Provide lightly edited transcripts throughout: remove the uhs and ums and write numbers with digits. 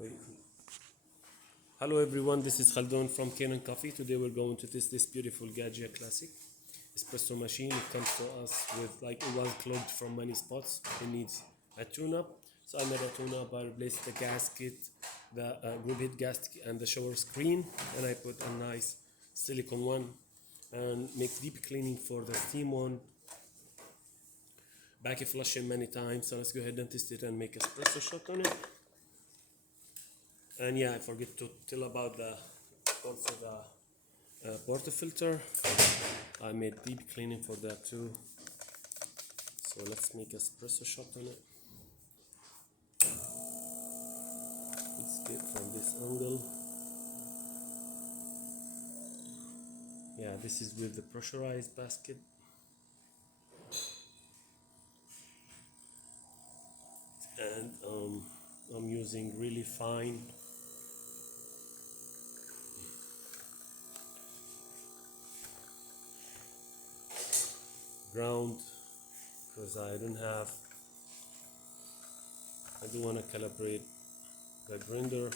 Wait. Hello everyone, this is Khaldun from Kanen Coffee. Today we're going to test this beautiful Gaggia classic espresso machine. It comes to us with like it was clogged from many spots. It needs a tune-up. So I made a tune-up. I replaced the gasket, the group head gasket and the shower screen, and I put a nice silicone one and make deep cleaning for the steam one. Back flushing many times. So let's go ahead and test it and make espresso shot on it. And yeah, I forget to tell about the water filter. I made deep cleaning for that too. So let's make espresso shot on it. Let's get from this angle. Yeah, this is with the pressurized basket. And I'm using really fine ground because I do want to calibrate the grinder.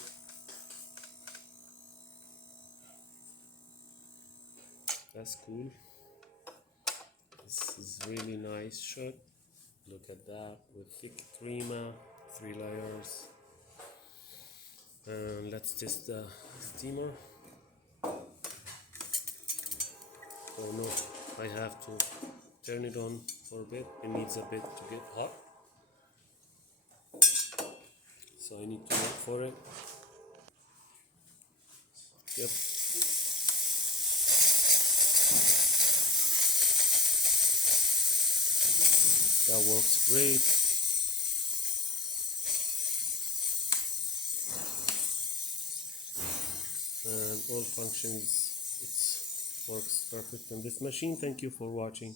That's cool. This is really nice shot. Look at that with thick crema, 3 layers. And let's test the steamer. Oh no, I have to turn it on for a bit. It needs a bit to get hot. So I need to wait for it. Yep. That works great. And all functions, it works perfect on this machine. Thank you for watching.